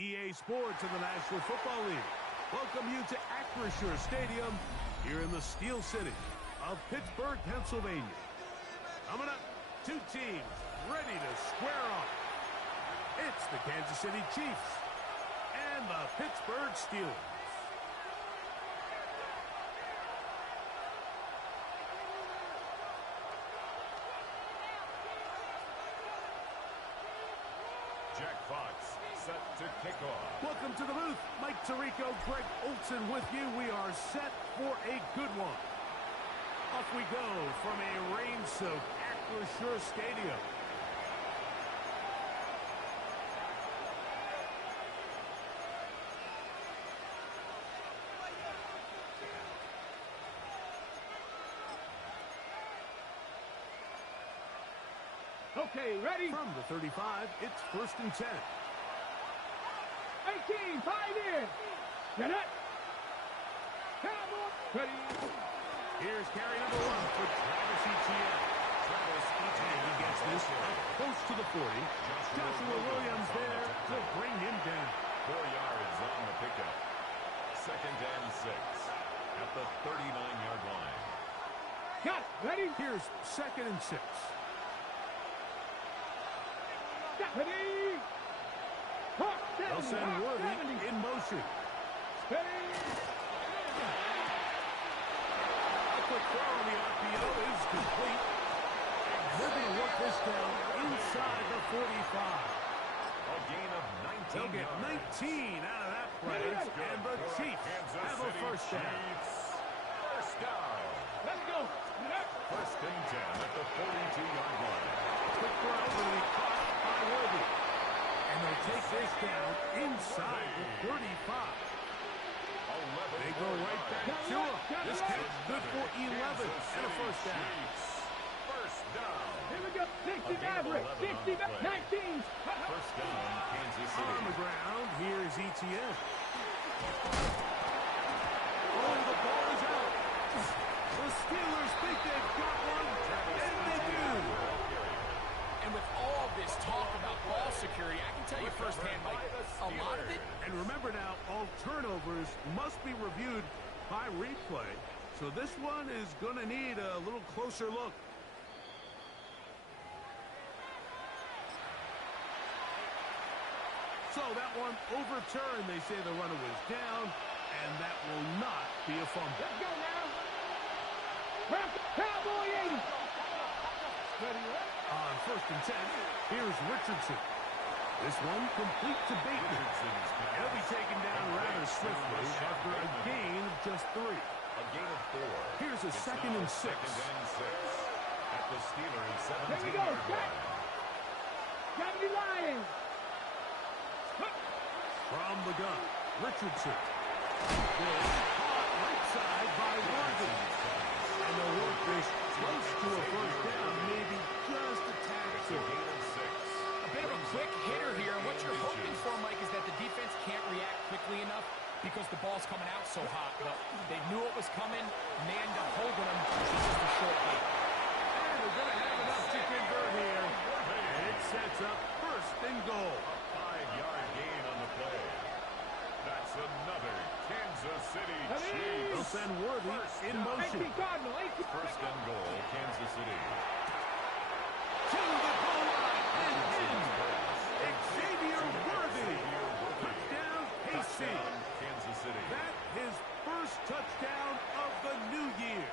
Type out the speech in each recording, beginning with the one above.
EA Sports in the National Football League welcome you to Acrisure Stadium here in the Steel City of Pittsburgh, Pennsylvania. Coming up, two teams ready to square off. It's the Kansas City Chiefs and the Pittsburgh Steelers. Jack Fox set to kick off. Welcome to the booth. Mike Tirico, Greg Olson with you. We are set for a good one. Off we go from a rain-soaked Acrisure Stadium. Okay, ready? From the 35, it's 1st and 10. 18, 5 in. Get it. Ready. Here's carry number 1 for Travis Etienne. Travis Etienne gets this up close to the 40. Joshua Williams there to bring him down. 4 yards on the pickup. 2nd and 6 at the 39-yard line. Got it. Ready? Here's 2nd and 6. Ready. They'll send Worthy in motion. Steady. A quick throw on the RPO is complete. They're going to work this down inside the 45. A gain of 19 They'll get 19 out of that play, and the Chiefs have a first down. First down. Let's go. 1st and 10 at the 42-yard line. Quick throw will be caught by Worthy. And they'll take this down inside the 35. They go right back to him. This catch good for 11 and a first down. First down. Here we go. 60 average. 60 19. First down, Kansas City. On the ground, here's Etienne. Oh, the ball is out. The Steelers think they've got one, and they do. And with all this talk about ball security, I can tell you firsthand, like, a lot of it. And remember now, all turnovers must be reviewed by replay. So this one is going to need a little closer look. So that one overturned. They say the runner was down, and that will not be a fumble. Let's go now. Cowboy 80. Ready, On 1st and 10, here's Richardson. This one complete to Bateman. He'll be taken down rather swiftly after a gain of just 3. A gain of 4. Here's a 2nd and 6. 2nd and 6 at the Steelers' 17-yard go. line. Got me lying. From the gun, Richardson. This caught right side by Worthy. And they'll work this close to a first down, maybe just a tad It's a short. gain of 6. A bit of a quick hitter here. And what you're hoping for, Mike, is that the defense can't react quickly enough because the ball's coming out so hot. But they knew it was coming, and they ended up holding them. It's just a short game. And they're going to have enough to convert here. And it sets up 1st and goal. 5-yard gain on the play. That's another Kansas City Chiefs. They'll send Worthy in motion. 18 Cardinal. 18. 1st and goal, Kansas City. To the goal line and in. Xavier Worthy. Touchdown, KC. Kansas City. That his first touchdown of the new year.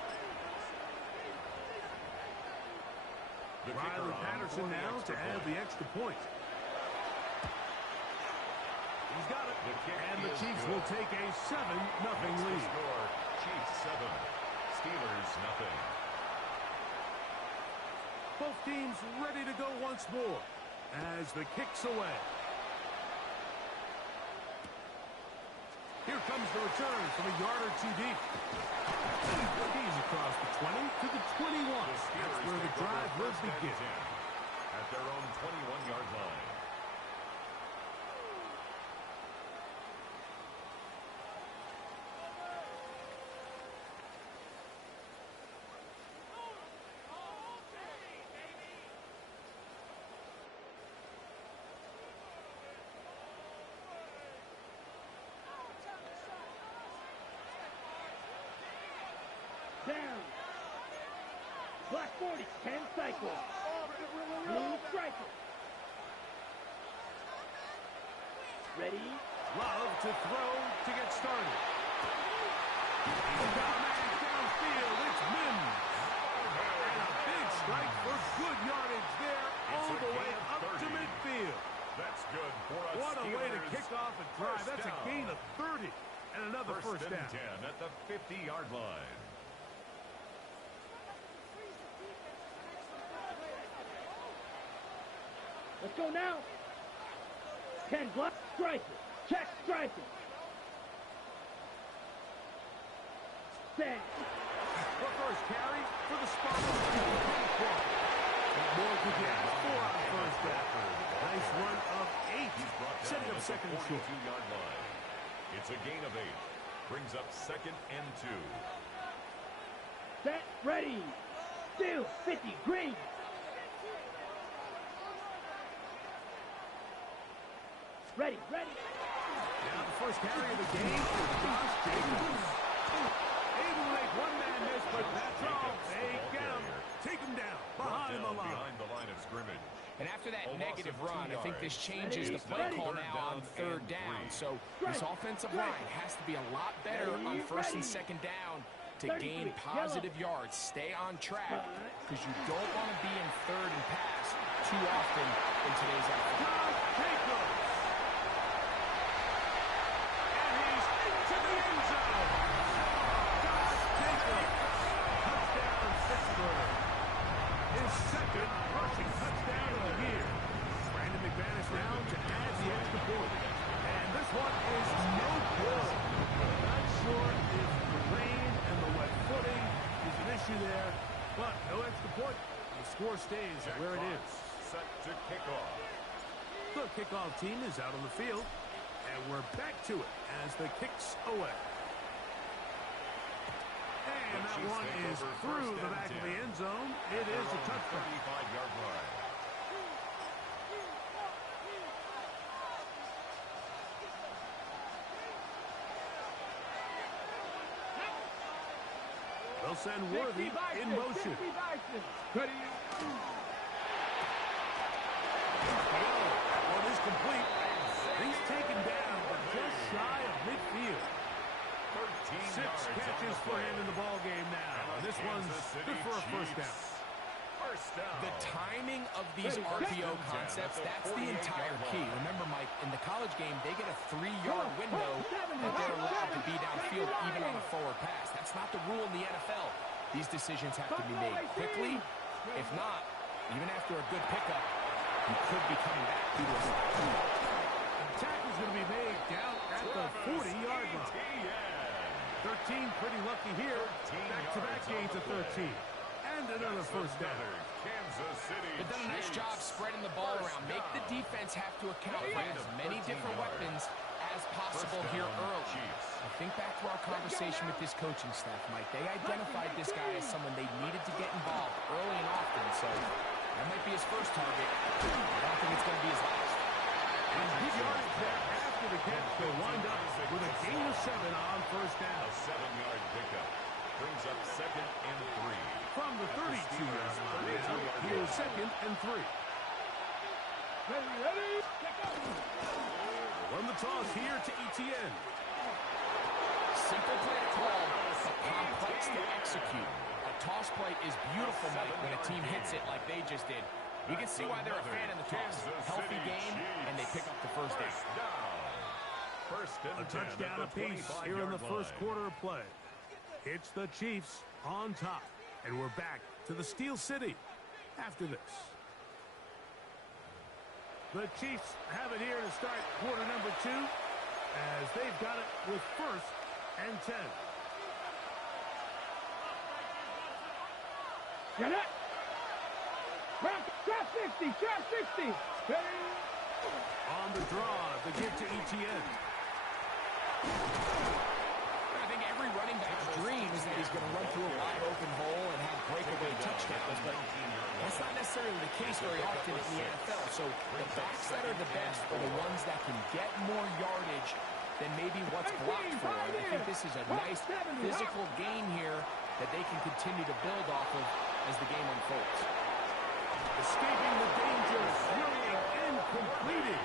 The kicker Riley on Patterson for the now to extra add point. the extra point. He's got it. The kick And the is Chiefs good. will take a 7-0 Makes the lead. score, Chiefs 7, Steelers nothing. Both teams ready to go once more as the kick's away. Here comes the return from a yard or 2 deep. He's across the 20 to the 21. That's where the drive will begin. At their own 21-yard line. Black 40, 10 cycles. Blue striker. Ready? Love to throw to get started. He's got a man downfield. It's Mims. And a big strike for good yardage there all the way up to midfield. That's good for us. What a way to kick off a drive. That's a gain of 30 and another first down. 10 at the 50-yard line. Let's go now. 10 block striker. Check striker. Set. The first carry for the Spartans. More to get. 4 on first down. Nice run of 8. Setting up second and short. 42-yard line. It's a gain of 8. Brings up second and 2. Set. Ready. Still 50. Green. Ready. Ready. Now the first carry of the game is Josh Jacobs. Able to make one man miss, but that's all. They get him. Take him down. Behind the line. Behind the line of scrimmage. And after that negative run, I think this changes the play call now on third down. So this offensive line has to be a lot better on first and second down to gain positive yards. Stay on track because you don't want to be in third and pass too often in today's NFL. Josh Jacobs. And he's into the end zone. Josh Jacobs. Touchdown, Pittsburgh. His second rushing touchdown of the year. Brandon McManus now to add the extra point. And this one is no good. Not sure if the rain and the wet footing is an issue there, but no extra point. The score stays where it is. Set to kick off. The kickoff team is out on the field, and we're back to it as the kicks away. And that one is through the back of the end zone. It is a touchdown. 35-yard line. They'll send Worthy in motion. Ready. That one is complete. He's taken down, but just shy of midfield. 13 6 catches for him in the ball game now. And this one's good for a first down. First down. The timing of these RPO concepts, that's the entire key. Remember, Mike, in the college game, they get a 3-yard window that they're allowed to be downfield even on a forward pass. That's not the rule in the NFL. These decisions have to be made quickly. If not, even after a good pickup, you could be coming back due to a The tackle's going to be made down at the 40-yard line. 13 pretty lucky here. Back-to-back gains of 13. And another first down. Kansas City. They've done a nice job spreading the ball around. Make the defense have to account for as many different weapons as possible here early. I think back to our conversation with this coaching staff, Mike. They identified this guy as someone they needed to get involved early and often, so that might be his first target. I don't think it's going to be his last. And good yardage there after the catch. They wind up with a gain of 7 on first down. A 7-yard pickup. Brings up second and 3. From the 32-yard line, here's second and 3. Ready. Run the toss here to Etienne. Simple play to call, but complex to execute. A toss play is beautiful, Mike, when a team hits it like they just did. You can see why they're a fan in the toss. Healthy game, and they pick up the first down. A touchdown apiece here in the first quarter of play. It's the Chiefs on top, and we're back to the Steel City after this. The Chiefs have it here to start quarter number 2, as they've got it with first and 10. Get it. Trap 60. Trap 60. Ready. On the draw, the give to Etienne. I think every running back's dream is that he's going to run through a wide open hole and have breakaway touchdowns, but that's not necessarily the case very often in the NFL. So the backs that are the best are the ones that can get more yardage than maybe what's blocked for. And I think this is a nice physical gain here that they can continue to build off of as the game unfolds. Escaping the danger, throwing and completed.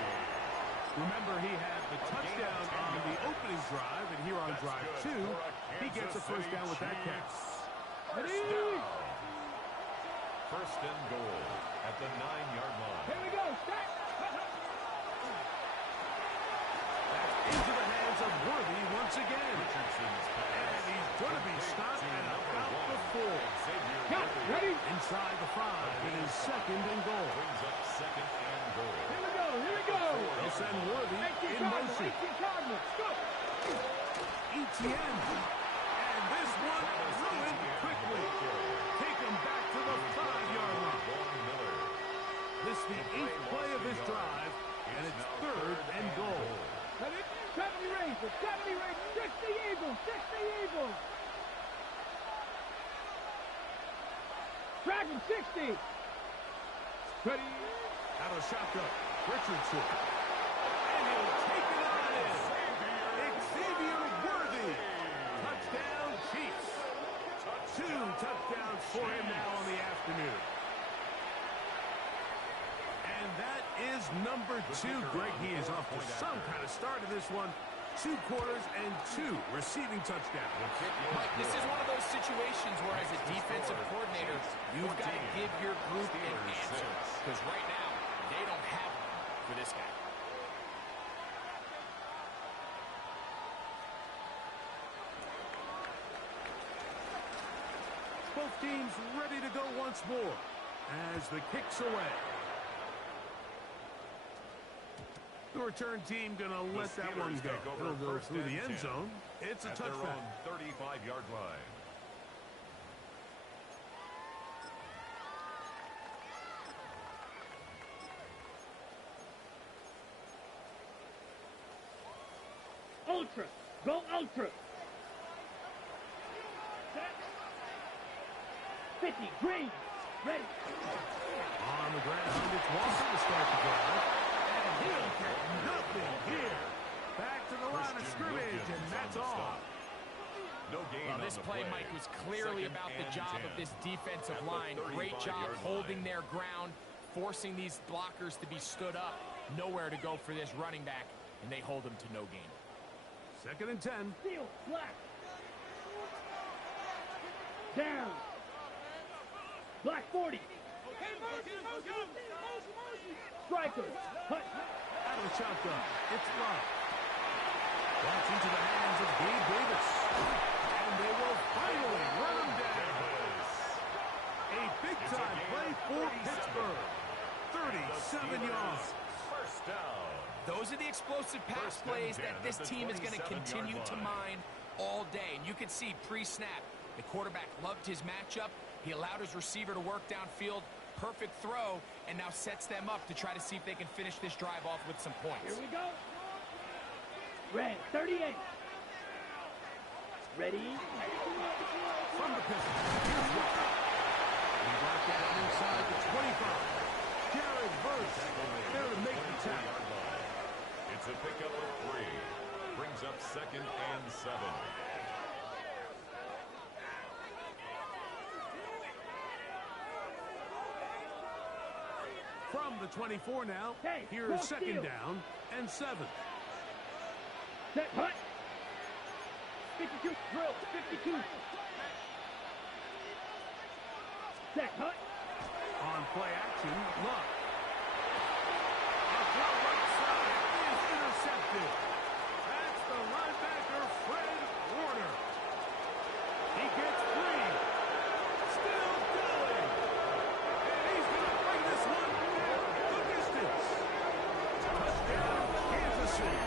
Remember, he had the touchdown on the opening drive, and here on drive 2, he gets a first down with that catch. First down. First and goal at the 9-yard line. Here we go. Start. That's into the hands of Worthy once again. And he's going to be stopped at about the 4. Cut. Ready? Inside the 5, it is second and goal. Brings up second and goal. Here we go. Here we go. They'll send Worthy in motion. 18 Cardinals. Go. ETN. And this one ruined quickly. Take him back to the 5-yard line. This is the 8th play of this drive, and it's third and goal. 70 Rangers. 70 Rangers. 60 Eagles. 60 Eagles. Dragon 60. Ready? Out of the shotgun. Richardson. And he'll take it on in. Xavier Worthy. Touchdown, Chiefs. 2 touchdowns for him now on the afternoon. And that is number 2. Greg, he is off to some kind of start in this one. 2 quarters and 2 receiving touchdowns. Mike, this is one of those situations where as a defensive coordinator, you've got to give your group an answer. Because right now, they don't have one for this guy. Both teams ready to go once more as the kick's away. The return team going to let that one go. It'll go through the end zone. It's a touchback. 35-yard line. Ultra. Go Ultra. 50 Green. Ready. On the ground, it's Walker to start the drive. And he'll get nothing here. Back to the line of scrimmage, and that's all. No gain Well, this play, Mike, was clearly about the job of this defensive line. Great job holding their ground, forcing these blockers to be stood up. Nowhere to go for this running back, and they hold him to no gain. Second and 10. Steel. Black. Down. Black 40. Striker. Hut. Out of the shotgun. It's blocked. That's into the hands of Gabe Davis. And they will finally run him down. A big-time play for Pittsburgh. 37 yards. First down. Those are the explosive pass plays that this team is going to continue to mine all day. And you can see pre-snap, the quarterback loved his matchup. He allowed his receiver to work downfield. Perfect throw, and now sets them up to try to see if they can finish this drive off with some points. Here we go. Red 38. Ready. From the pistol. Here's Walker. He brought that inside the 25. Jared Verse there to make the tackle. It's a pickup of 3. Brings up second and 7. From the 24 now, Hey, here go is second steal. down and 7. Set. Hut. 52. Drill. 52. Set. Hut. On play action, Luck. A throw right side is intercepted. That's the linebacker, Fred Warner. He gets free. Still going. And he's going to bring this one back the distance. Touchdown, Kansas City.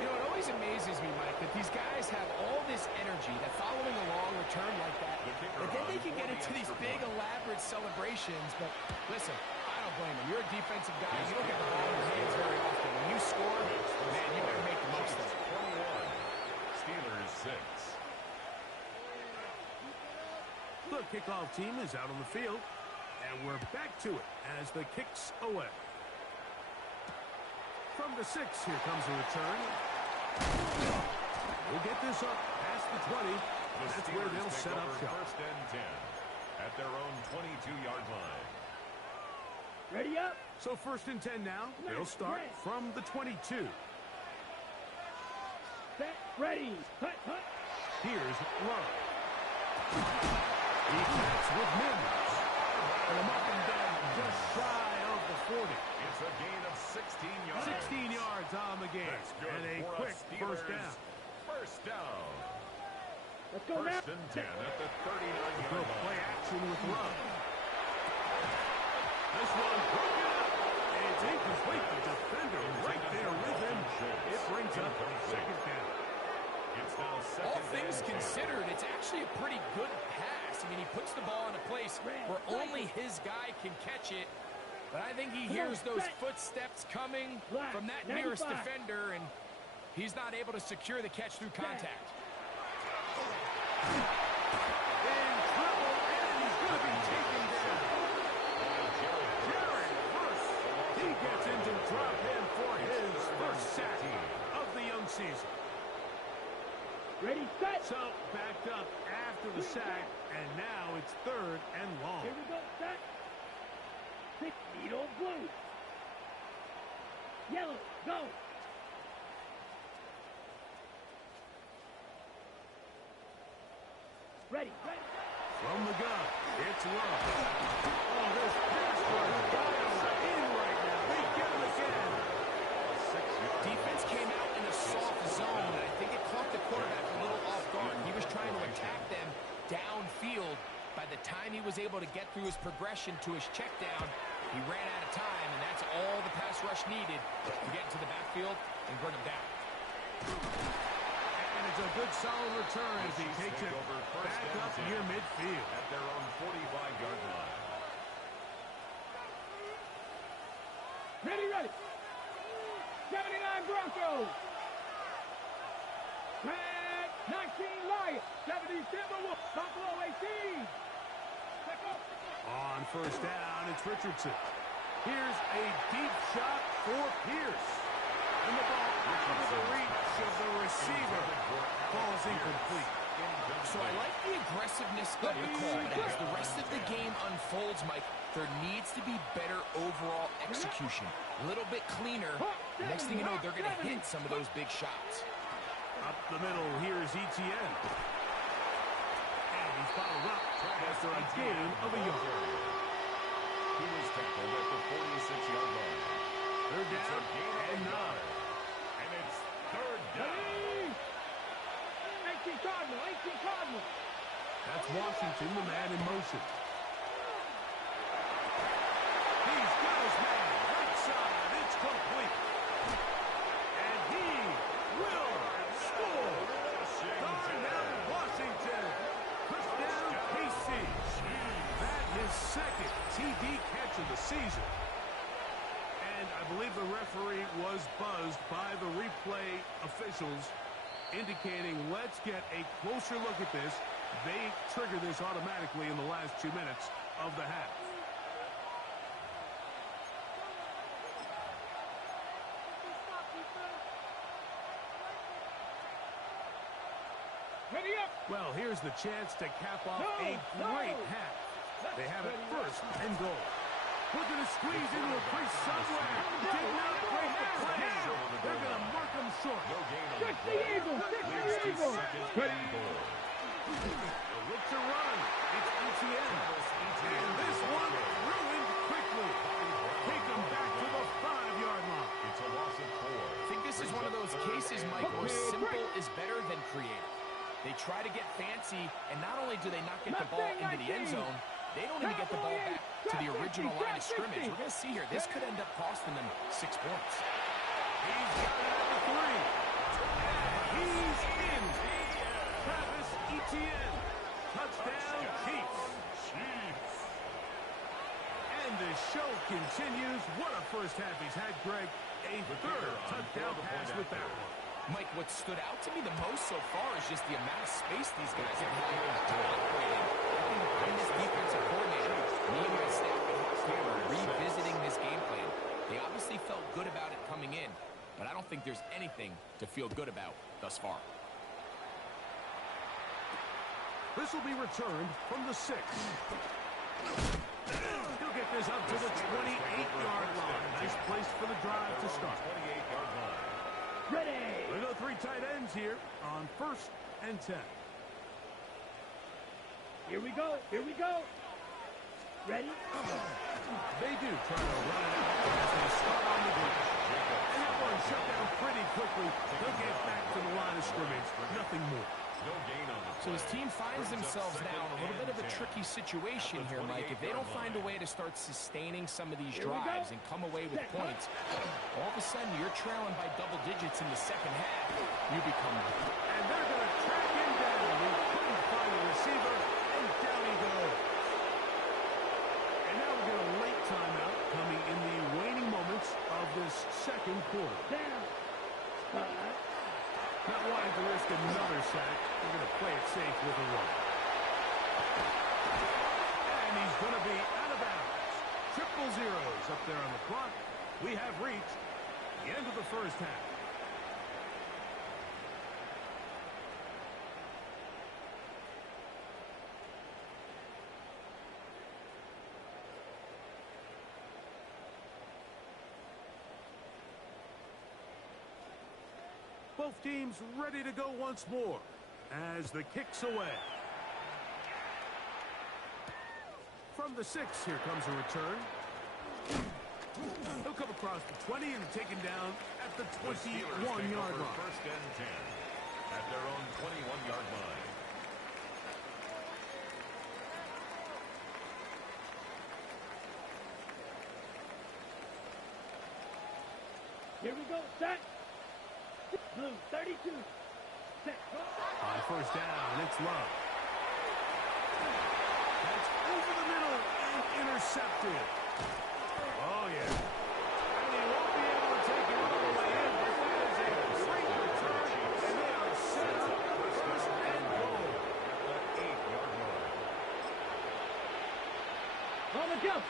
You know, it always amazes me, Mike, that these guys have all this energy that following a long return like that, but then they can get into these big, elaborate celebrations. But listen, I don't blame them. You're a defensive guy. You don't get the ball in your hands very often. When you score, man, you better make the most of it. 21. Steelers 6. The kickoff team is out on the field, and we're back to it as the kick's away. From the 6, here comes a return. We'll get this up past the 20. That's where they'll set up shop. First and 10 at their own 22-yard line. Ready up. So first and 10 now. They'll start from the 22. Set. Ready. Hut, hut. Here's Love. He backs with Mims. And I'm up and down just shy of the 40. It's a gain of 16 yards. 16 yards on the game. That's good And a for quick us, first Steelers. down. First down. Let's go now. First and 10 at the 39-yard They'll line. play action with Love. This one broken up. It's incomplete. The defender right there with him. It brings up second down. It's now second All things and 10. considered, it's actually a pretty good pass. I mean, he puts the ball in a place where only his guy can catch it. But I think he hears those footsteps coming from that nearest defender, and he's not able to secure the catch through contact. In trouble, and he's going to be taken down. Jared Hurst. He gets into drop in for his first sack of the young season. Ready, set. So backed up after the sack, and now it's third and long. Here we go, set. Six, needle, blue. Yellow, go. Ready, ready. From the gun, it's Love. Oh, this pass rush dials in right now. They get him again. Defense came out in a soft zone, and I think it caught the quarterback a little off guard. He was trying to attack them downfield. By the time he was able to get through his progression to his check down, he ran out of time, and that's all the pass rush needed to get into the backfield and bring him down. And it's a good solid return as he takes it back up near midfield. At their own 45-yard line. Ready, ready. 79 Broncos. Red 19 Lions. 70 Timberwolves. Buffalo 18. On first down, it's Richardson. Here's a deep shot for Pierce. And the ball out of the reach of the receiver. Ball's incomplete. So I like the aggressiveness of the call, but as the rest of the game unfolds, Mike, there needs to be better overall execution. A little bit cleaner. Next thing you know, they're going to hit some of those big shots. Up the middle, here's Etienne. And he's followed up after a gain of a yard. He was tackled at the 46-yard line. Third down and 9. And it's third down. 18 Cardinal, 18 Cardinal. That's Washington, the man in motion. He's got his man right side. It's complete. And he will score. Timeout, Washington. Touchdown, KC. That his second TD catch of the season. And I believe the referee was buzzed by the replay officials, indicating let's get a closer look at this. They trigger this automatically in the last 2 minutes of the half. Ready up. Well, here's the chance to cap off a great half. They have it first and goal. Looking to squeeze into a crease somewhere. Did not break the play. They're going to mark him short. No gain on Fix the Eagles. Fix the Eagles. Ready. They'll look to run. It's Etienne. And this one ruined quickly. Take them back to the 5-yard line. It's a loss of 4. I think this is one of those cases, Mike, where simple is better than creative. They try to get fancy, and not only do they not get the ball into the end zone, they don't even get the ball back to the original line of scrimmage. We're going to see here, this could end up costing them 6 points. He's got it at the 3. And he's in. Travis Etienne. Touchdown, Chiefs. And the show continues. What a first half he's had, Greg. A third touchdown pass with that one. Mike, what stood out to me the most so far is just the amount of space these guys have had to operate in. I think behind this defensive coordinator, me and my staff at halftime are revisiting this game plan. They obviously felt good about it coming in, but I don't think there's anything to feel good about thus far. This will be returned from the 6. He'll get this up to the 28-yard line. Nice place for the drive to start. 28-yard line. Ready. We go 3 tight ends here on 1st and 10. Here we go. Here we go. Ready? They do try to run it out as they start on the ground. And that one shut down pretty quickly. They'll get back to the line of scrimmage. Nothing more. No gain on the So his team finds themselves now in a little bit of a tricky situation here, Mike. If they don't find a way to start sustaining some of these drives and come away with points, all of a sudden you're trailing by double digits in the second half. You become... And they're going to track him down. He couldn't find a receiver, and down he goes. And now we get a late timeout coming in the waning moments of this second quarter. Down. Not wanting to risk another sack, they're going to play it safe with a run. And he's going to be out of bounds. Triple zeros up there on the clock. We have reached the end of the first half. Both teams ready to go once more as the kick's away. From the 6, here comes a return. He'll come across the 20 and taken down at the 21-yard line. 1st and 10 at their own 21-yard line. Here we go. Set. Blue, 32. Set. On 1st down, it's Love. That's over the middle and intercepted. Oh, yeah. And he won't be able to take it all the way in, but that is a great return, and they are set up for 1st and goal. At the 8-yard line. On the jump.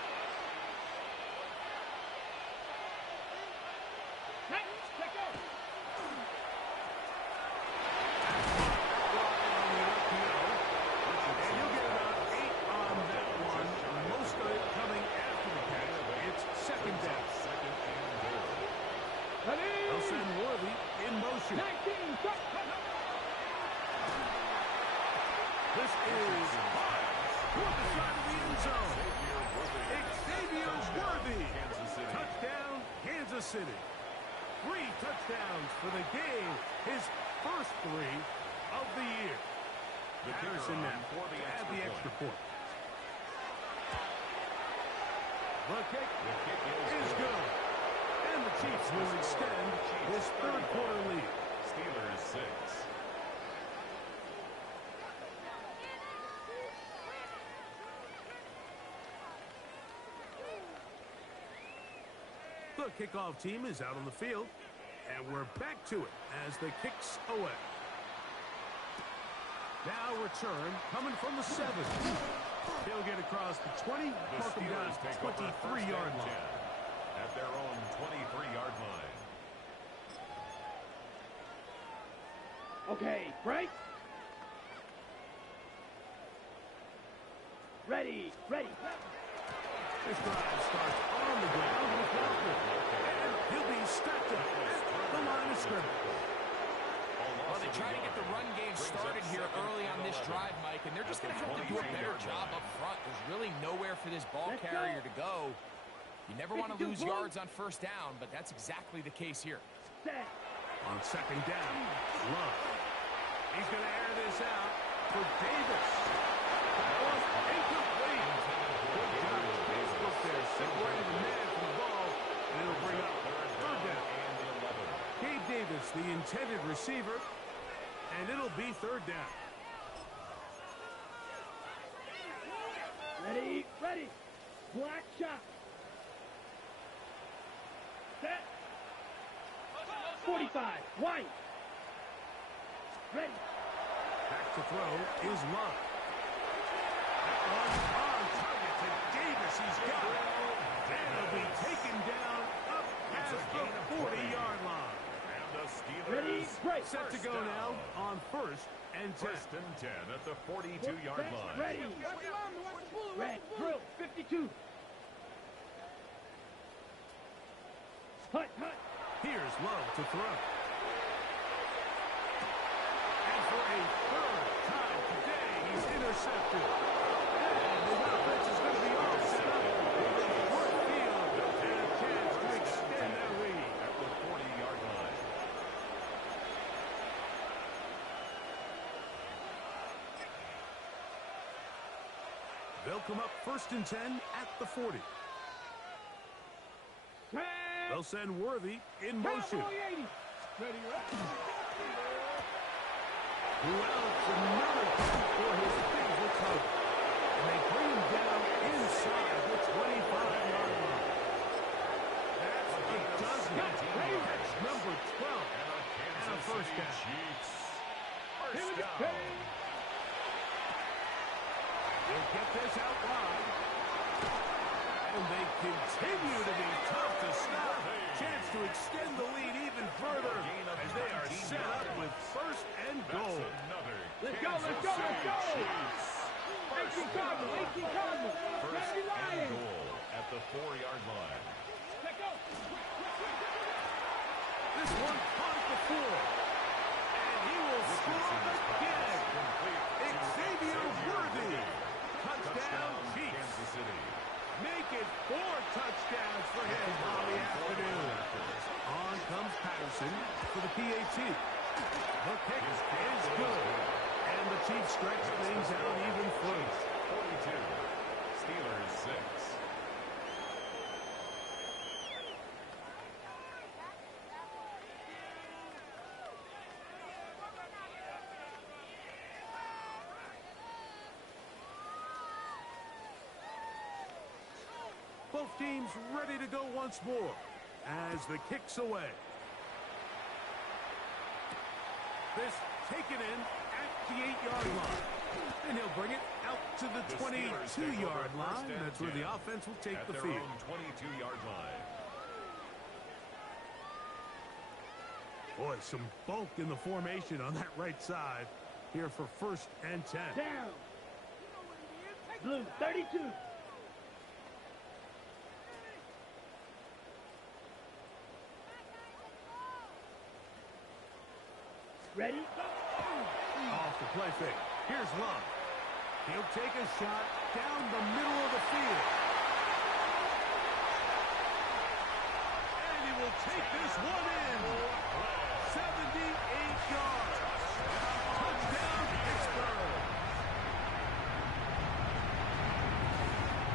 Check out. And you'll get about 8 on that one. Most of it coming after the catch. It's 2nd down. Second and goal. They'll send Worthy in motion. 19. Stop. This is Miles toward the side of the end zone. Xavier Worthy. Kansas City. Touchdown, Kansas City. 3 touchdowns for the game. His first 3 of the year. The kicker Harrison on now for to the add the extra point. point. The kick The kick is good. And the Chiefs will extend this 3rd quarter lead. Steelers 6. The kickoff team is out on the field, and we're back to it as the kick's away. Now return coming from the 7. He'll get across the 20, The mark him down Steelers at take the over 23-yard 1st and line. 10 at their own 23-yard line. Okay, break. Ready. This drive starts on the ground with Walker, and he'll be stacked up at the line of scrimmage. Well, they try to get the run game started here early on this drive, Mike, and they're just going to have to do a better job up front. There's really nowhere for this ball carrier to go. You never want to lose yards on 1st down, but that's exactly the case here. Set. On 2nd down, Love. He's going to air this out for Davis. That was incomplete. Good job. Facebook there separating the man from the ball, and it'll bring up 3rd down. Gabe Davis, the intended receiver, and it'll be 3rd down. Ready. Black shot. Set. 45. White. Ready. Back to throw is Love. That one's on target to Davis. He's got it. And he'll be taken down up past the 40-yard line. And the Steelers Ready. Break. Set to go now on 1st and 10. First and 10 at the 42-yard line. Ready. Red, drill, 52. Hut. Here's Love to throw. And for a third time today, he's intercepted. And the offense is going to be all set up with a short field and a chance to extend their lead. At the 40-yard line. They'll come up first and 10 at the 40. They'll send Worthy in motion. Who else? Another catch for his favorite coach. And they bring him down inside the 25-yard line. That's a dozen. Catch number 12. And a first down. First down. They'll get this out wide. And they continue to be tough to stop. Chance to extend the lead even further as they are set up with first and goal. Let's go. 18 Cardinals. First and goal at the 4-yard line. This one caught at the floor. And he will score again. Xavier Worthy. Touchdown, Chiefs. Kansas City. Make it 4 touchdowns for him on the afternoon. On comes Patterson for the PAT. The kick is good. And the Chiefs stretch things out even further. 42. Steelers 6. Both teams ready to go once more as the kick's away. This taken in at the 8-yard line. And he'll bring it out to the 22-yard line. That's where the offense will take the field. 22-yard line. Boy, some bulk in the formation on that right side here for first and 10. Down. Blue, 32. Ready? Off the play fake. Here's Love. He'll take a shot down the middle of the field. And he will take this one in. 78 yards. Touchdown, Pittsburgh.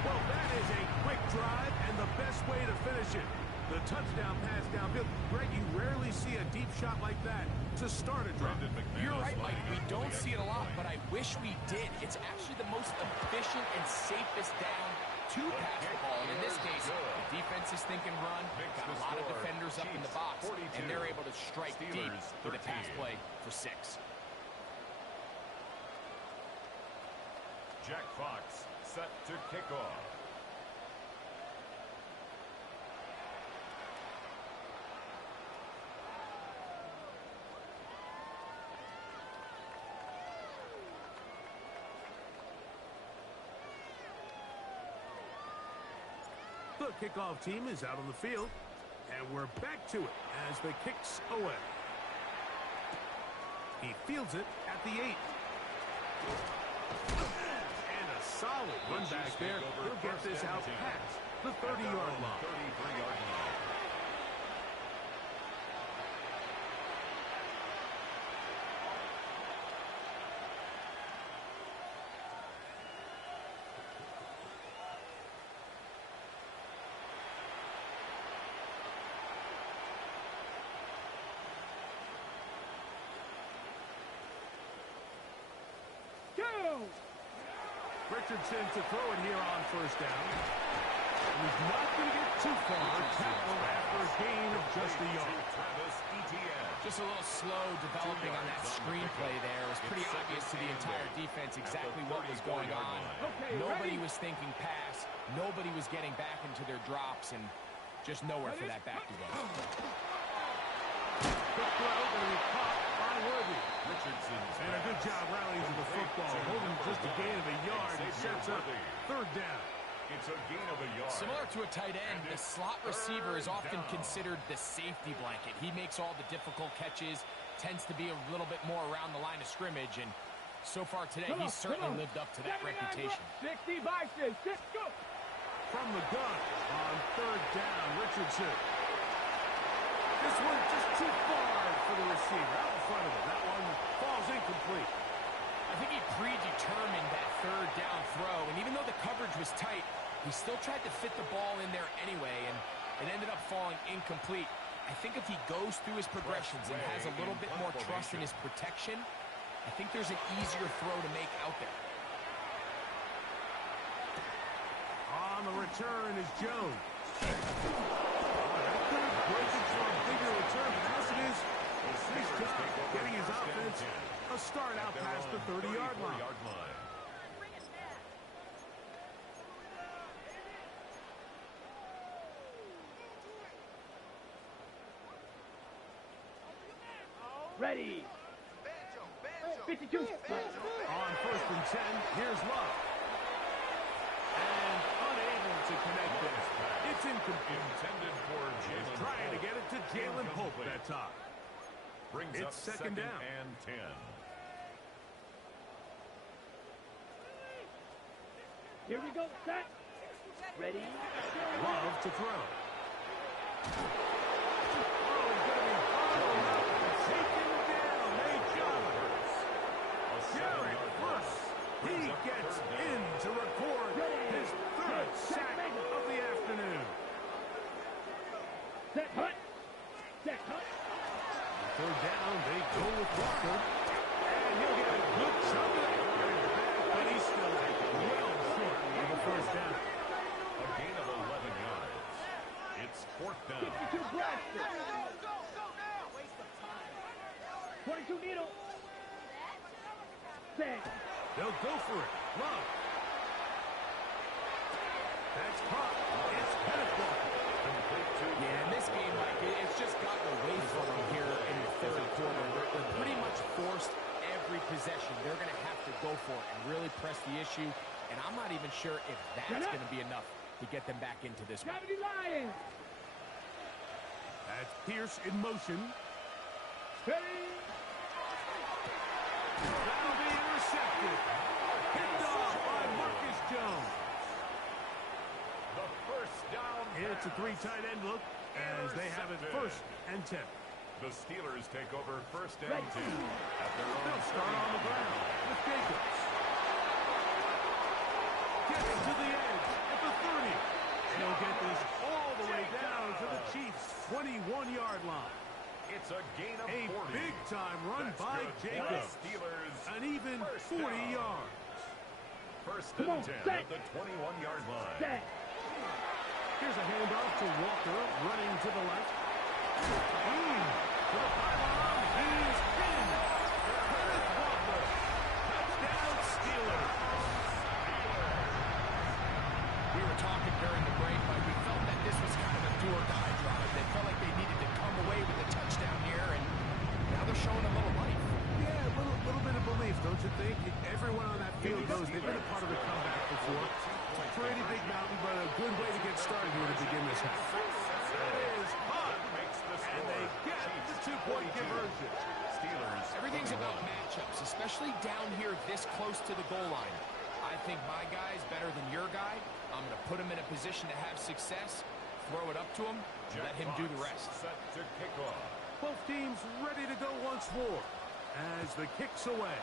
Well, that is a quick drive and the best way to finish it. The touchdown pass downfield. Greg, you rarely see a deep shot like that to start a drive. You're right, Mike. We don't see it a lot, but I wish we did. It's actually the most efficient and safest down to pass the ball. And in this case, the defense is thinking run. Got a lot of defenders up in the box, and they're able to strike deep with a pass play for 6. Jack Fox set to kick off. The kickoff team is out on the field, and we're back to it as the kick's away. He fields it at the 8. And a solid run back there. He'll get this out past the 30-yard line. 33-yard line. Richardson to throw it here on first down. He's not going to get too far. Tackle after a gain of just a yard. Just a little slow developing on that screenplay there. It was pretty obvious to the entire defense exactly what was going on. Nobody was thinking pass. Nobody was getting back into their drops, and just nowhere for that back to go. The throw going to be caught by Worthy. Richardson's And a good job rallying to the football, holding just a gain of a yard and sets up third down. It's a gain of a yard. Similar to a tight end, the slot receiver is often considered the safety blanket. He makes all the difficult catches, tends to be a little bit more around the line of scrimmage, and so far today, he's certainly lived up to that reputation. 60 by 6, go! From the gun on third down, Richardson. This one just too far for the receiver, out in front of him. That one falls incomplete. I think he predetermined that third down throw, and even though the coverage was tight, he still tried to fit the ball in there anyway, and it ended up falling incomplete. I think if he goes through his progressions and has a little bit more trust in his protection, I think there's an easier throw to make out there. On the return is Jones. That could have broken for a bigger return, but as it is, nice job getting his offense a start out past the 30-yard line. Ready. 52. On first and 10, here's Love. And unable to connect this. It's incomplete. Intended for Jalen. Trying to get it to Jalen Pope that time. Brings It's up second down. and 10. Here we go. Set. Ready. Love to throw. Oh, he's going to be followed up and taken down. They got him. Jared Bruce. He gets in to record his third sack of the afternoon. Set hut. Set hut. Third down, they go with Walker. And he'll get a good chunk of that yardage back, but he's still well short of the first down. A gain of 11 yards. It's fourth down. 52 blaster. Go now. Waste of time. 22 needle. Set. They'll go for it. Love. That's caught. It's Kenneth Walker. Yeah, in this game, Mike, it's just gotten away from them here in the third quarter. They're pretty much forced every possession. They're going to have to go for it and really press the issue. And I'm not even sure if that's going to be enough to get them back into this one. Gravity Lion. That's Pierce in motion. Ready. That'll be intercepted. Picked off by Marcus Jones. The first down. It's a three tight end look as they have it first and 10. The Steelers take over first and 10 at their own. They'll start on the ground with Jacobs. Gets to the edge at the 30. He'll get this all the way down to the Chiefs' 21-yard line. It's a gain of 40. A big-time run That's by good. Jacobs. Steelers. An even 40 yards. First Come and on, 10 set. at the 21-yard line. Set. Here's a handoff to Walker, running to the left. To the pylon. He's in. Kenneth Walker. Touchdown, Steelers. We were talking during the break, but we felt that this was kind of a do-or-die drive. They felt like they needed to come away with a touchdown here, and now they're showing a little life. Yeah, a little bit of belief, don't you think? Everyone on that field knows they've been a part of a comeback before. It's a pretty big mountain, but a good way to get started here to begin this half. That is hot, and they get the two-point conversion. Steelers. Everything's about matchups, especially down here this close to the goal line. I think my guy's better than your guy. I'm going to put him in a position to have success, throw it up to him, and let him do the rest. Set to kick off. Both teams ready to go once more as the kick's away.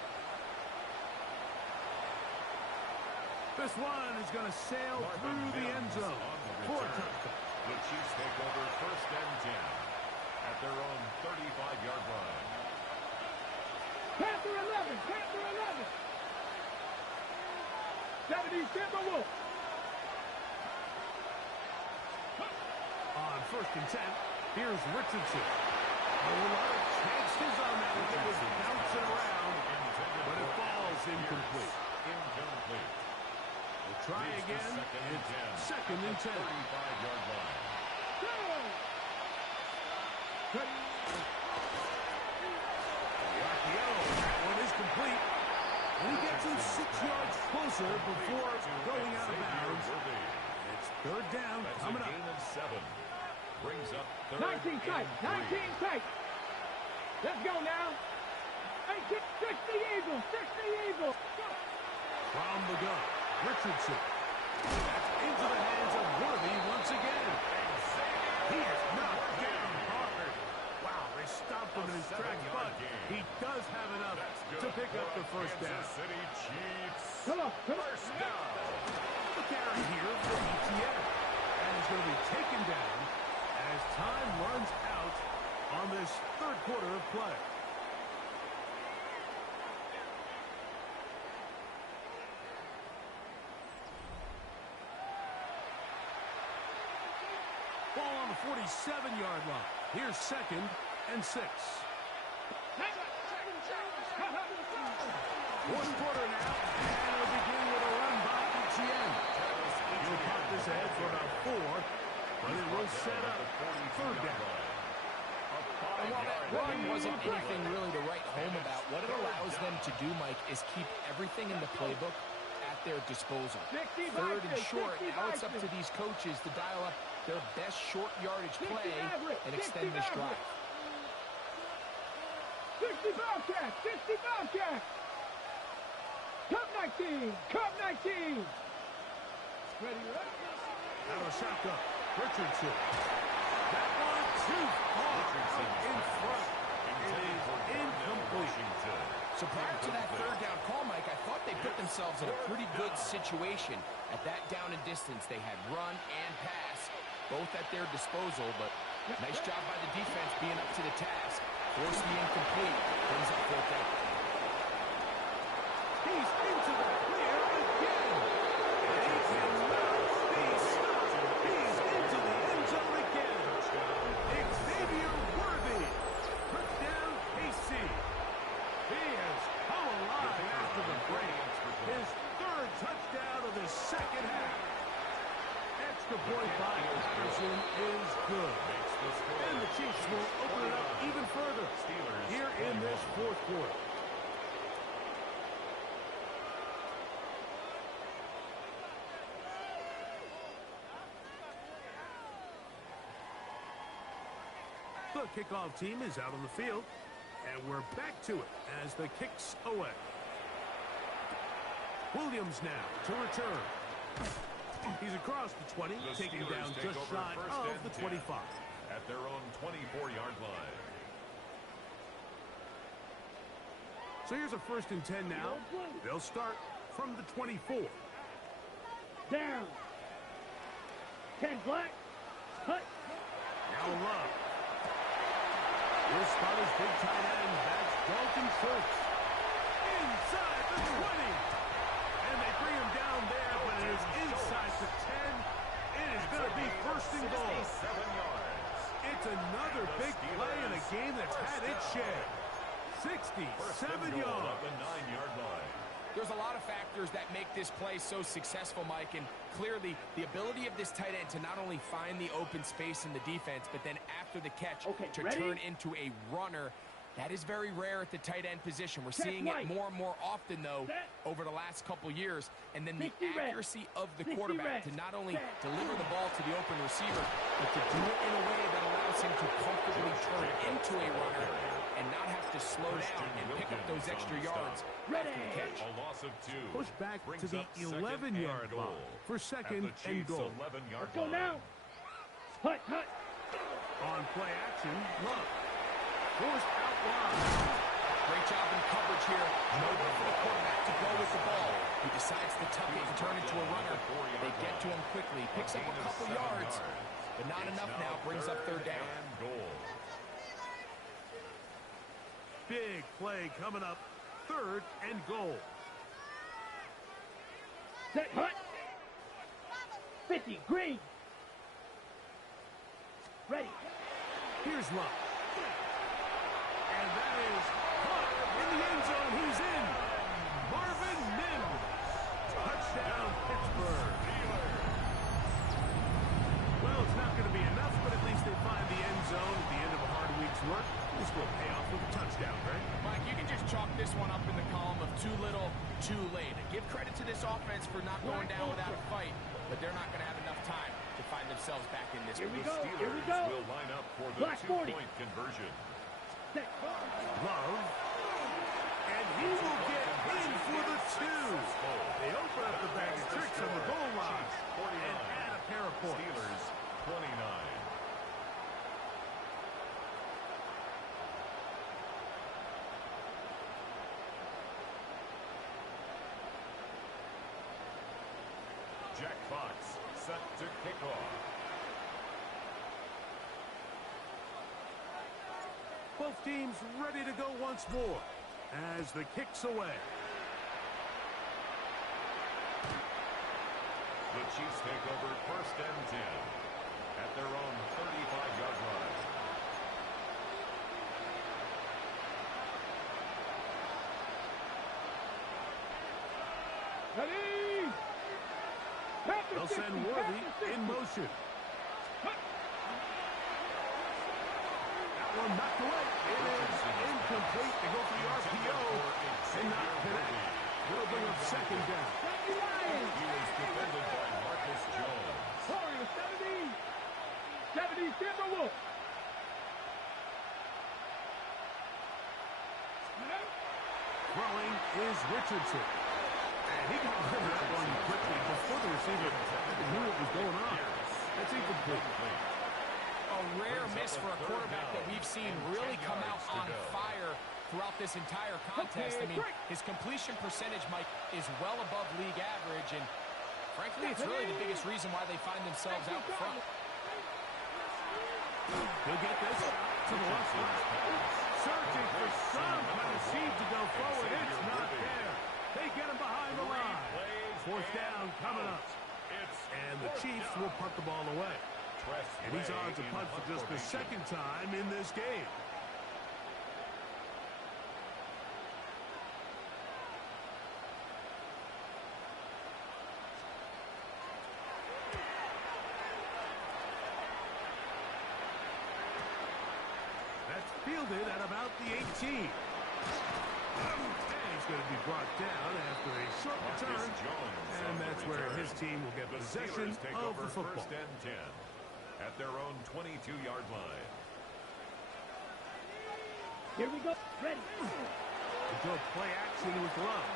This one is going to sail through the end zone for a touchdown. The Chiefs take over first and 10 at their own 35-yard line. Panther 11. Panther 11. 70 Timberwolves. On first and 10, here's Richardson. A lot of chances on that one. It was bouncing around, but it falls incomplete. Incomplete. We'll try again. It's second and 10. 35-yard line. Go. incomplete. And he gets him 6 yards closer before going out of bounds. It's third down coming up. Gain of 7. Brings up 19 tight. 19 tight. Let's go now. 18, 6 the Eagles. 6 the Eagles. From the gun, Richardson. That's into the hands of Worthy once again. He is knocked down hard. Wow, they stopped him in his tracks, but he does have enough to pick up the first down. Kansas City Chiefs. Come on. First down. The carry here for ETN. And he's going to be taken down as time runs out on this third quarter of play. Ball on the 47-yard line. Here's 2nd and 6. Fourth quarter now, and it'll begin with a run by Etienne. He'll pop this ahead for about 4, but it will set up third down. And while that run wasn't anything really to write home about, what it allows them to do, Mike, is keep everything in the playbook at their disposal. Third and short, now it's up to these coaches to dial up their best short yardage play and extend this drive. 60 Bobcats! 60 Bobcats! Cup 19! Cup 19! Ready, right? Out of the shotgun, Richardson. That one too far in front. It is incomplete. So prior to that third down call, Mike, I thought they put themselves in a pretty good situation. At that down and distance, they had run and pass, both at their disposal, but nice job by the defense being up to the task. Force the incomplete. Brings up fourth down. He's into the clear again. And he cannot be stopped. He's into the end zone again. Xavier Worthy. Put down KC. He has come alive after the break. His third touchdown of the second half. Extra point by Patterson is good. And the Chiefs will open it up even further here in this fourth quarter. The kickoff team is out on the field, and we're back to it as the kick's away. Williams now to return. He's across the 20, taking down just shy of the 25. At their own 24-yard line. So here's a 1st and 10 now. They'll start from the 24. Down. 10 black. Hut. Now Love. This spot is big tight end. That's Dalton Schultz. Inside the 20. And they bring him down there, but it is inside the 10. It is going to be 1st and goal. 7 yards. It's another big play in a game that's had its share. 67 yards. At the 9-yard line. There's a lot of factors that make this play so successful, Mike, and clearly the ability of this tight end to not only find the open space in the defense, but then after the catch to turn into a runner. That is very rare at the tight end position. We're seeing it more and more often, though, over the last couple years. And then the accuracy of the quarterback to not only deliver the ball to the open receiver, but to do it in a way that allows him to comfortably turn into a runner and not have to slow down and pick up those extra yards after the catch. A loss of 2. Push back to the 11-yard line for 2nd and goal. 11-yard Go now. Hut. On play action, Love. Forced out wide. Great job in coverage here. Nowhere for the quarterback to go with the ball. He decides to tuck it and turn it to a runner. They get to him quickly. Picks up a couple yards, but not enough now. Brings up third down. Big play coming up. 3rd and goal. Set hut. 50 green. Ready. Here's Love. And that is caught in the end zone. He's in. Marvin Mims. Touchdown, Pittsburgh. Well, it's not going to be enough, but at least they find the end zone at the end of a hard week's work. This will pay off for the touchdown, right? Mike, you can just chalk this one up in the column of too little, too late. Give credit to this offense for not going down without a fight, but they're not going to have enough time to find themselves back in this. Here we The go. Steelers Here we go. will line up for the Black 40. two-point conversion. Love. And he will get in for the two. They open up the bag of tricks on the goal line and add a pair of points. Steelers 29. Jack Fox set to kick off. Both teams ready to go once more as the kick's away. The Chiefs take over first and 10 at their own 35-yard line. Ready? They'll send Worthy in motion. That one knocked away. It is incomplete. They go for the RPO and not connect. It'll bring up second down. He is defended by Marcus Jones. 70 Timberwolves. Throwing is Richardson. And he got rid of that one quickly before the receiver knew what was going on. That's incomplete. A rare miss for a quarterback that we've seen really come out on fire throughout this entire contest. I mean, his completion percentage, Mike, is well above league average, and frankly, it's really the biggest reason why they find themselves out front. He'll get this to the left side. Searching for some kind of seed to go forward. It's not there. They get him behind the line. Fourth down coming up. And the Chiefs will punt the ball away. And he's on to punt for just the second time in this game. That's fielded at about the 18. And he's going to be brought down after a short return. And that's where his team will get possession of the football. First and 10 at their own 22-yard line. Here we go. Ready. To go play action with Love.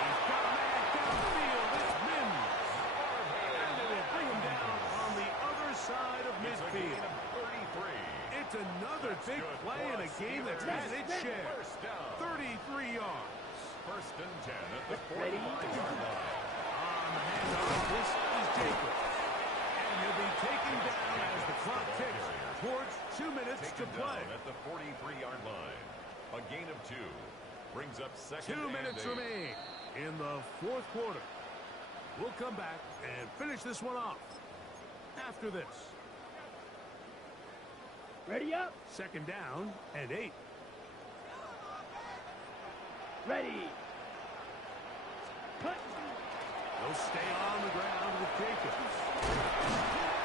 He's got a man downfield. It's Mims. And they will bring him down on the other side of midfield. It's another big play in a game that's had its share. 33 yards. First and 10 at the 45-yard line. On the handoff, this is Jacobs. And he'll be taken down as the clock ticks towards 2 minutes to play. At the 43-yard line. A gain of 2 brings up second 2 minutes and 8. remain in the fourth quarter. We'll come back and finish this one off after this. Ready up. Second down and 8. Ready. Cut. They'll stay on the ground with Jacobs.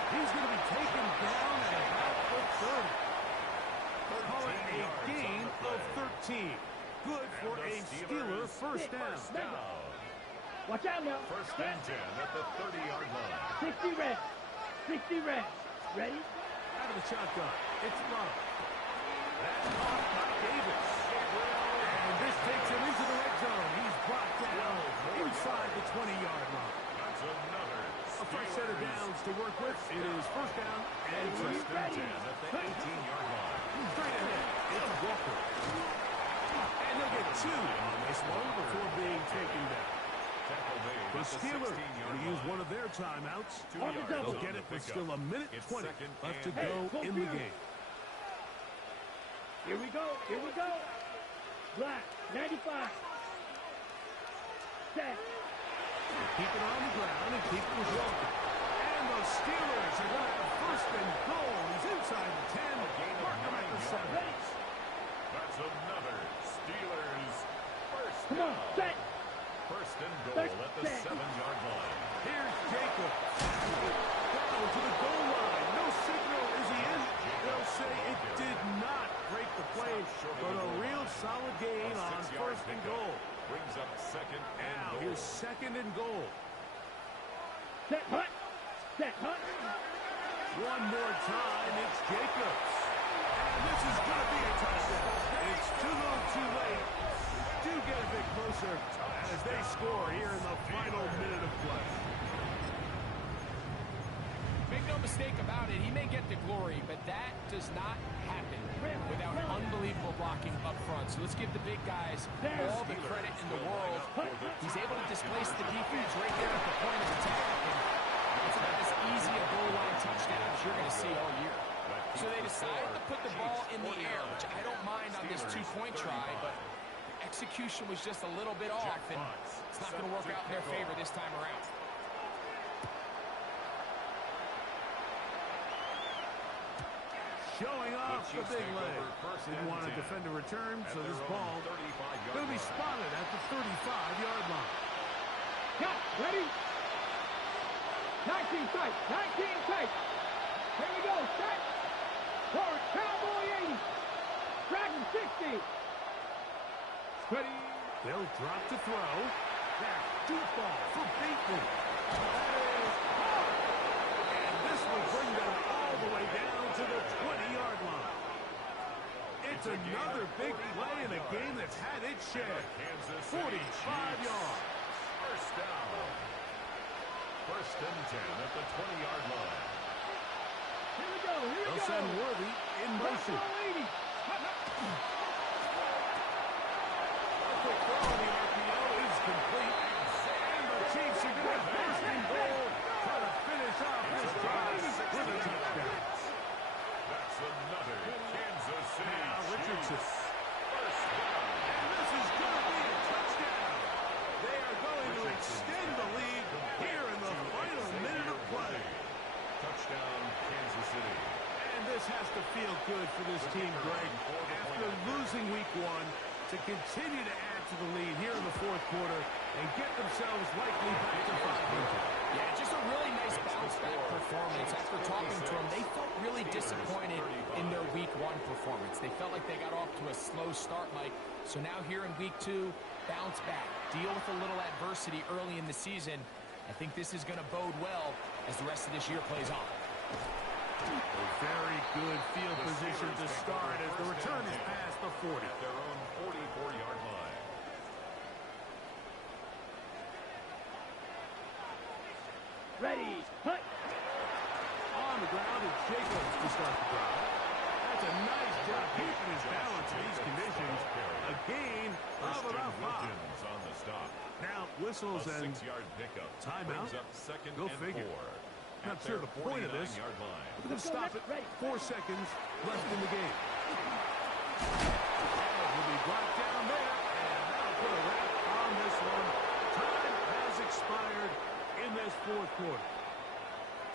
He's going to be taken down at about the 30. Call it a gain of 13. Good for a Steeler first down. Watch out now. First and 10 at the 30-yard line. 60 red. 60 red. Ready? Out of the shotgun. It's Love. That's caught by Davis. And this takes him into the red zone. He's brought down inside the 20-yard line. That's another. A fresh set of downs to work with. It is first down and First and 10 10. at the 18-yard line. Straight ahead. It's Walker. And he'll get 2 on this one before being taken down. The Steelers going to use one of their timeouts. They'll get it with still a minute 20 left to go in the game. Here we go. Here we go. Black. 95. Set. Keep it on the ground and keep it with Walker. And the Steelers are going to have first and goal. He's inside the 10. Mark him at the 7. That's another Steelers first Come on. down. Set. First and goal at the 7-yard line. Here's Jacobs. Down to the goal line. No signal. Is he in? They'll say it did not break the play, but a real solid gain on first and goal. Brings up second and Now goal. here's second and goal. Set hut. Set hut. One more time, it's Jacobs. And this is going to be a touchdown. It's too little too late. Do get a bit closer as they score here in the final minute of play. Make no mistake about it, he may get the glory, but that does not happen without unbelievable blocking up front. So let's give the big guys all the credit in the world. He's able to displace the defense right there at the point of attack. And it's about as easy a goal line touchdown as you're going to see all year. So they decide to put the ball in the air, which I don't mind on this two-point try, but execution was just a little bit off, and it's not going to work out in their favor this time around. Showing off the big leg. Didn't want to defend a return, so this ball going to be spotted at the 35-yard line. Cut. Ready? 19 tight. 19 tight. Here we go. Set. Forward. Cowboy 80. Dragon 60. Ready. They'll drop to throw. Now, deep ball for Bateman. That is caught. And this will bring them all the way down to the 20-yard line. It's another big play in a game that's had its share. 45 yards. First down. First and 10 at the 20-yard line. Here we go. Here we They'll go. send Worthy in motion. 80. A quick throw on the RPO is complete. And the Chiefs are going to first and goal, try to finish off this drive with a touchdown. That's another Kansas City Now Richardson. Chiefs. First down. And this is going to be a touchdown. They are going to extend the lead here in the final minute of play. Touchdown, Kansas City. And this has to feel good for this team, Greg. After losing week one, to continue to add to the lead here in the fourth quarter and get themselves likely back to 500. Yeah, just a really nice bounce-back performance. After talking to them, they felt really disappointed in their week one performance. They felt like they got off to a slow start, Mike. So now here in week two, bounce back, deal with a little adversity early in the season. I think this is going to bode well as the rest of this year plays on. A very good field position to start as the return is past the 40. At their own 44-yard line. Ready. Hut. On the ground, it's Jacobs to start the drive. That's a nice job keeping his balance in these conditions. A gain of about 5. On the stop. Now, whistles A and 6-yard pickup. timeout. Brings up second Go and figure. 4. Not sure the point of this. We're going to stop it. 4 seconds left in the game. Will be blocked down there, and that'll put a wrap on this one. Time has expired in this fourth quarter.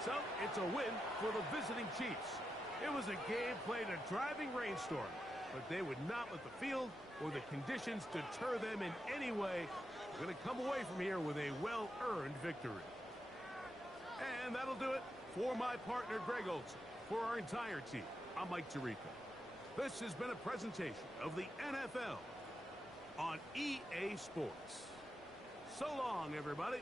So, it's a win for the visiting Chiefs. It was a game played in a driving rainstorm, but they would not let the field or the conditions deter them in any way. They're going to come away from here with a well-earned victory. And that'll do it for my partner, Greg Olson. For our entire team, I'm Mike Tirico. This has been a presentation of the NFL on EA Sports. So long, everybody.